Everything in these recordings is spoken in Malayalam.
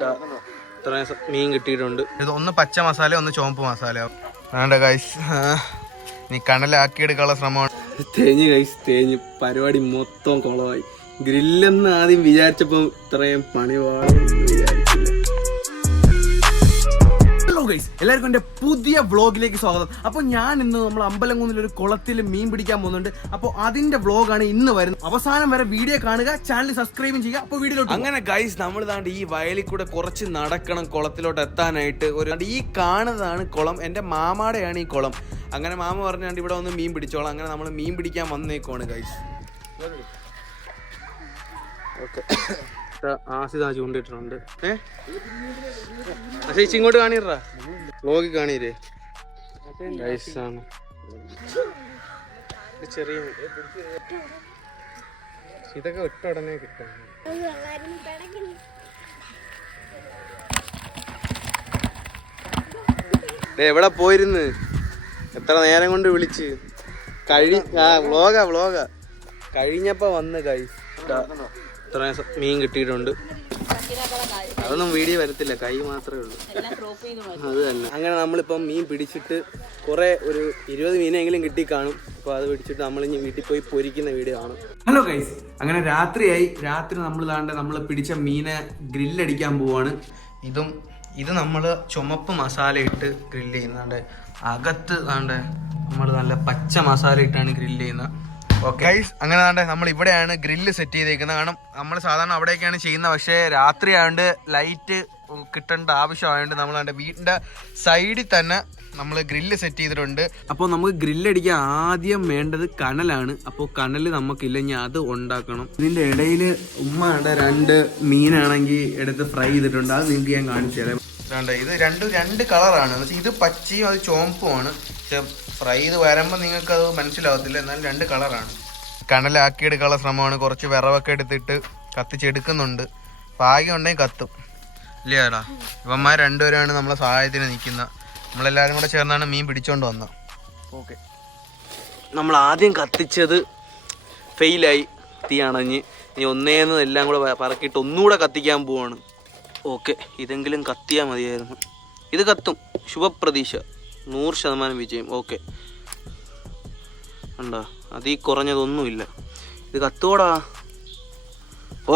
ഇത്രയും മീൻ കിട്ടിയിട്ടുണ്ട്. ഇത് ഒന്ന് പച്ച മസാല, ഒന്ന് ചുവപ്പ് മസാല. വേണ്ട ഗൈസ്, നീ കണലാക്കിയെടുക്കാനുള്ള ശ്രമമാണ്. തേഞ്ഞ് ഗൈസ്, തേഞ്ഞ് പരിപാടി മൊത്തം കുളമായി. ഗ്രില്ലെന്ന് ആദ്യം വിചാരിച്ചപ്പോൾ ഇത്രയും പണിപാടും വിചാരിച്ചില്ല. ഹലോ ഗൈസ്, എല്ലാവർക്കും എൻ്റെ പുതിയ വ്ളോഗിലേക്ക് സ്വാഗതം. അപ്പോൾ ഞാൻ ഇന്ന് നമ്മൾ അമ്പലംകുന്നിൽ ഒരു കുളത്തിൽ മീൻ പിടിക്കാൻ പോകുന്നുണ്ട്. അപ്പോൾ അതിന്റെ വ്ളോഗാണ് ഇന്ന് വരുന്നത്. അവസാനം വരെ വീഡിയോ കാണുക, ചാനൽ സബ്സ്ക്രൈബും ചെയ്യുക. അപ്പോൾ വീഡിയോയിലോട്ട് അങ്ങനെ ഗൈസ്, നമ്മൾ താണ്ട് ഈ വയലിൽ കൂടെ കുറച്ച് നടക്കണം കുളത്തിലോട്ട് എത്താനായിട്ട്. ഈ കാണുന്നതാണ് കുളം. എൻ്റെ മാമാടെയാണ് ഈ കുളം. അങ്ങനെ മാമ പറഞ്ഞാണ്ട് ഇവിടെ ഒന്ന് മീൻ പിടിച്ചോളാം. അങ്ങനെ നമ്മൾ മീൻ പിടിക്കാൻ വന്നേക്കുവാണ് ഗൈസ്. ഓക്കെ, ആസിദാ ചൂണ്ടിട്ടുണ്ട്. ചേച്ചി ഇങ്ങോട്ട് കാണിടാ, വ്ളോഗിൽ കാണിരേ ഗൈസാണ്. ചെറിയ ഇതൊക്കെ ഒറ്റ ഉടനെ കിട്ടും. എവിടെ പോയിരുന്നു? എത്ര നേരം കൊണ്ട് വിളിച്ച് വ്ളോഗാ കഴിഞ്ഞപ്പോ വന്ന് ഗൈസ്. ഇത്രയും മീൻ കിട്ടിയിട്ടുണ്ട്. അതൊന്നും വീഡിയോ വരത്തില്ല, കൈ മാത്രമേ ഉള്ളൂ. അത് തന്നെ. അങ്ങനെ നമ്മളിപ്പം മീൻ പിടിച്ചിട്ട് കുറെ ഒരു 20 മീനെങ്കിലും കിട്ടി കാണും. അപ്പോൾ അത് പിടിച്ചിട്ട് നമ്മളിനി വീട്ടിൽ പോയി പൊരിക്കുന്ന വീഡിയോ ആണ്. ഹലോ ഗൈസ്, അങ്ങനെ രാത്രിയായി. രാത്രി നമ്മൾ പിടിച്ച മീനെ ഗ്രില്ലടിക്കാൻ പോവാണ്. ഇത് നമ്മൾ ചുമപ്പ് മസാല ഇട്ട് ഗ്രില്ല് ചെയ്യുന്നുണ്ട്. അകത്ത് നമ്മൾ നല്ല പച്ച മസാല ഇട്ടാണ് ഗ്രില്ല് ചെയ്യുന്നത്. ഓക്കെ ഗൈസ്, അങ്ങനെ നമ്മൾ ഇവിടെയാണ് ഗ്രില്ല് സെറ്റ് ചെയ്തേക്കുന്നത്. കാരണം നമ്മൾ സാധാരണ അവിടെയൊക്കെയാണ് ചെയ്യുന്നത്. പക്ഷേ രാത്രി ആയതുകൊണ്ട് ലൈറ്റ് കിട്ടേണ്ട ആവശ്യമായതുകൊണ്ട് നമ്മൾ വീടിൻ്റെ സൈഡിൽ തന്നെ നമ്മൾ ഗ്രില്ല് സെറ്റ് ചെയ്തിട്ടുണ്ട്. അപ്പോൾ നമുക്ക് ഗ്രില്ലടിക്കാൻ ആദ്യം വേണ്ടത് കനലാണ്. അപ്പോൾ കനൽ നമുക്കില്ല, ഇനി അത് ഉണ്ടാക്കണം. ഇതിൻ്റെ ഇടയിൽ ഉമ്മ 2 മീനാണെങ്കിൽ എടുത്ത് ഫ്രൈ ചെയ്തിട്ടുണ്ട്. അത് നിങ്ങൾക്ക് ഞാൻ കാണിച്ചു തരാം. ഇത് രണ്ട് കളറാണ്. ഇത് പച്ചയും അത് ചുവപ്പുമാണ്. പക്ഷെ ഫ്രൈ ചെയ്ത് വരുമ്പോൾ നിങ്ങൾക്ക് അത് മനസ്സിലാവത്തില്ല. എന്നാലും 2 കളറാണ്. കനലാക്കിയെടുക്കാനുള്ള ശ്രമമാണ്. കുറച്ച് വിറവൊക്കെ എടുത്തിട്ട് കത്തിച്ചെടുക്കുന്നുണ്ട്. ഭാഗ്യം ഉണ്ടെങ്കിൽ കത്തും ഇല്ലേടാ. ഇവന്മാർ 2 പേരാണ് നമ്മളെ സഹായത്തിന് നിൽക്കുന്നത്. നമ്മളെല്ലാവരും കൂടെ ചേർന്നാണ് മീൻ പിടിച്ചോണ്ട് വന്നത്. ഓക്കെ, നമ്മൾ ആദ്യം കത്തിച്ചത് ഫെയിലായി. തീ അണഞ്ഞ് ഇനി ഒന്നേന്ന് എല്ലാം കൂടെ പറക്കിയിട്ട് ഒന്നുകൂടെ കത്തിക്കാൻ പോവാണ്. ഓക്കെ, ഇതെങ്കിലും കത്തിയാൽ മതിയായിരുന്നു. ഇത് കത്തും, ശുഭപ്രതീക്ഷ, 100% വിജയം. ഓക്കെ, ഉണ്ടോ? അതീ കുറഞ്ഞതൊന്നുമില്ല. ഇത് കത്തോടാ.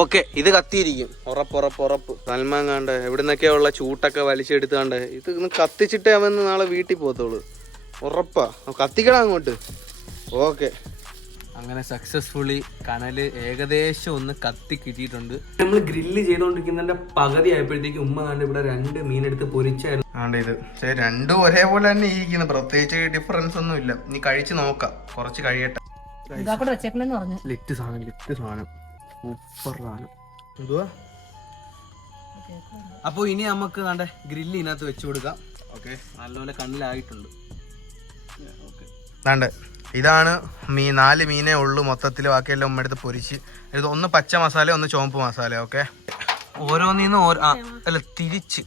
ഓക്കെ, ഇത് കത്തിയിരിക്കും, ഉറപ്പ്. സൽമാൻ കണ്ടേ എവിടുന്നൊക്കെയാ ഉള്ള ചൂട്ടൊക്കെ വലിച്ചെടുത്ത് കണ്ടേ. ഇത് കത്തിച്ചിട്ടേ അവൻ നാളെ വീട്ടിൽ പോകത്തുള്ളൂ. ഉറപ്പാ, കത്തിക്കടാ അങ്ങോട്ട്. ഓക്കെ, അങ്ങനെ സക്സസ്ഫുള്ളി കനല് ഏകദേശം ഒന്ന് കത്തി കിട്ടിയിട്ടുണ്ട്. നമ്മൾ ഗ്രില്ല് ചെയ്തുകൊണ്ടിരിക്കുന്നതിന്റെ പകുതി ആയപ്പോഴത്തേക്ക് ഉമ്മ ഇവിടെ 2 മീനെടുത്ത് പൊരിച്ചായിരുന്നു. ഇത് പക്ഷേ 2 ഒരേപോലെ തന്നെ ഇരിക്കുന്നു. പ്രത്യേകിച്ച് ഡിഫറൻസ് ഒന്നും ഇല്ല. നീ കഴിച്ച് നോക്കാം, കുറച്ച് കഴിയട്ടെ. ലിറ്റ് സാധനം സൂപ്പർ സാധനം. എന്തുവാ? അപ്പോൾ ഇനി നമുക്ക് ഗ്രില്ല് ഇതിനകത്ത് വെച്ച് കൊടുക്കാം. ഓക്കെ, നല്ലപോലെ കണ്ണിലായിട്ടുണ്ട്. ഇതാണ് 4 മീനേ ഉള്ളൂ മൊത്തത്തിൽ. ബാക്കിയെല്ലാം ഉമ്മ എടുത്ത് പൊരിച്ച്. ഇത് ഒന്ന് പച്ച മസാല, ഒന്ന് ചുവപ്പ് മസാല. ഓക്കെ, ഓരോന്നിന്ന് അല്ല തിരിച്ച്.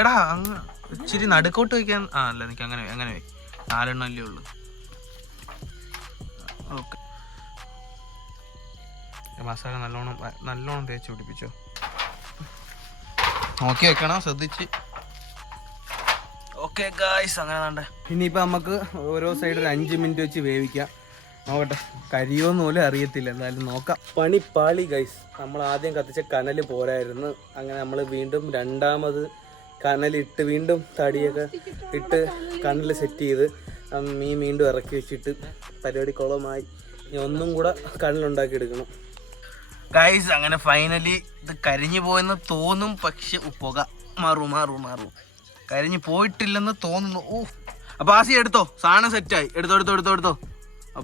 എടാ അങ്ങ് ഇച്ചിരി നടുക്കോട്ട് വയ്ക്കാൻ. അല്ല, എനിക്ക് അങ്ങനെ 4 എണ്ണം അല്ലേ ഉള്ളൂ. ഓക്കെ, മസാല നല്ലോണം തേച്ച് പിടിപ്പിച്ചോ. നോക്കി വെക്കണം, ശ്രദ്ധിച്ച്. ഓക്കെ ഗായ്സ്, അങ്ങനെ ഇനിയിപ്പോൾ നമുക്ക് ഓരോ സൈഡ് ഒരു 5 മിനിറ്റ് വെച്ച് വേവിക്കാം. നോക്കട്ടെ, കരിയോന്ന് പോലും അറിയത്തില്ല. എന്തായാലും നോക്കാം. പണിപ്പാളി ഗൈസ്, നമ്മൾ ആദ്യം കത്തിച്ച കനൽ പോരായിരുന്നു. അങ്ങനെ നമ്മൾ വീണ്ടും രണ്ടാമത് കനലിട്ട് വീണ്ടും തടിയൊക്കെ ഇട്ട് കനൽ സെറ്റ് ചെയ്ത് മീൻ വീണ്ടും ഇറക്കി വെച്ചിട്ട് പരിപാടി കുളമായി. ഇനി ഒന്നും കൂടെ കനലുണ്ടാക്കി എടുക്കണം ഗൈസ്. അങ്ങനെ ഫൈനലി ഇത് കരിഞ്ഞു പോയെന്ന് തോന്നും, പക്ഷെ പുക മാറും കരിഞ്ഞു പോയിട്ടില്ലെന്ന് തോന്നുന്നു. അപ്പോൾ ആസി എടുത്തോ, സാധനം സെറ്റായി. എടുത്തോ.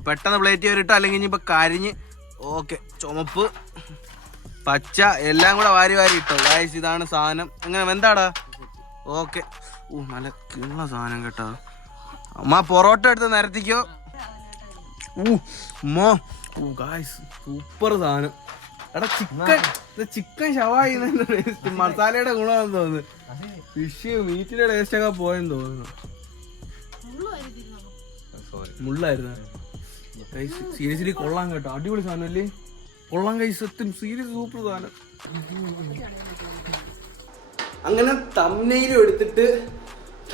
പെട്ടെന്ന് പ്ലേറ്റ് കയറിട്ടോ, അല്ലെങ്കിൽ ഇനിയിപ്പോൾ കരിഞ്ഞ്. ഓക്കെ, ചുമപ്പ് പച്ച എല്ലാം കൂടെ വാരി ഇട്ടോ ഗൈസ്. ഇതാണ് സാധനം. എങ്ങനെ വെന്താടാ? ഓക്കെ, നല്ല കിള്ള സാധനം കേട്ടോ. അമ്മ പൊറോട്ട എടുത്ത് നിരത്തിക്കോ. ഗൈസ്, സൂപ്പർ സാധനം. എടാ ചിക്കൻ ഷവായി മസാലയുടെ ഗുണമെന്ന് തോന്നുന്നു. ഫിഷ് മീറ്റിന്റെ ടേസ്റ്റ് ഒക്കെ പോയെന്ന് തോന്നുന്നു. മുള്ളായിരുന്നു. സീരിയസ്ലി കൊള്ളാൻ കേട്ടോ, അടിപൊളി സാധനം അല്ലേ? കൊള്ളാൻ കൈ സത്യം, സീരിയസ് സൂപ്പർ സാധനം. അങ്ങനെ തംബ്നെയിലും എടുത്തിട്ട്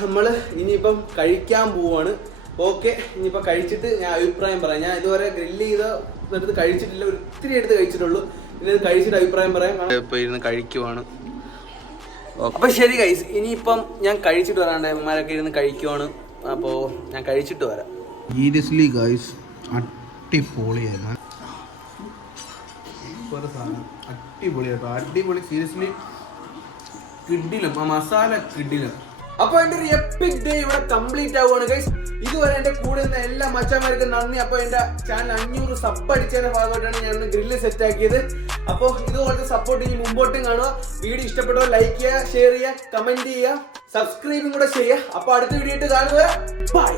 നമ്മൾ ഇനിയിപ്പം കഴിക്കാൻ പോവാണ്. ഓക്കെ, ഇനിയിപ്പോൾ കഴിച്ചിട്ട് ഞാൻ അഭിപ്രായം പറയാം. ഞാൻ ഇതുവരെ ഗ്രില്ല് ചെയ്തെടുത്ത് കഴിച്ചിട്ടില്ല, ഒത്തിരി എടുത്ത് കഴിച്ചിട്ടുള്ളൂ. ഇത് കഴിച്ചിട്ട് അഭിപ്രായം പറയാം. ഇപ്പോൾ ഇരുന്ന് കഴിക്കുവാണ്. അപ്പോൾ ശരി ഗൈസ്, ഇനിയിപ്പം ഞാൻ കഴിച്ചിട്ട് വരാണ്ട് അമ്മമാരൊക്കെ ഇരുന്ന് കഴിക്കുവാണ്. അപ്പോൾ ഞാൻ കഴിച്ചിട്ട് വരാം. സീരിയസ്ലി ഗൈസ്, അടിപൊളിയായിരുന്നു. അടിപൊളിയാട്ടോ, അടിപൊളി. സീരിയസ്ലി കിഡിലും, ആ മസാല കിഡിലും. അപ്പൊ എന്റെ ഒരു എപ്പിക് ഡേ ഇവിടെ കംപ്ലീറ്റ് ആവുകയാണ് ഗൈസ്. ഇതുവരെ എന്റെ കൂടെ നിന്ന് എല്ലാ മച്ചാന്മാർക്കും നന്ദി. അപ്പൊ എന്റെ ചാനൽ 500 സബ് അടിച്ചതിന്റെ ഭാഗമായിട്ടാണ് ഞാൻ ഗ്രില്ല് സെറ്റ് ആക്കിയത്. അപ്പോൾ ഇതുപോലത്തെ സപ്പോർട്ട് ഇനി മുമ്പോട്ടും കാണുക. വീഡിയോ ഇഷ്ടപ്പെട്ടോ ലൈക്ക് ചെയ്യുക, ഷെയർ ചെയ്യുക, കമന്റ് ചെയ്യുക, സബ്സ്ക്രൈബും കൂടെ ചെയ്യുക. അപ്പൊ അടുത്ത വീഡിയോ ആയിട്ട് കാണുക. ബൈ.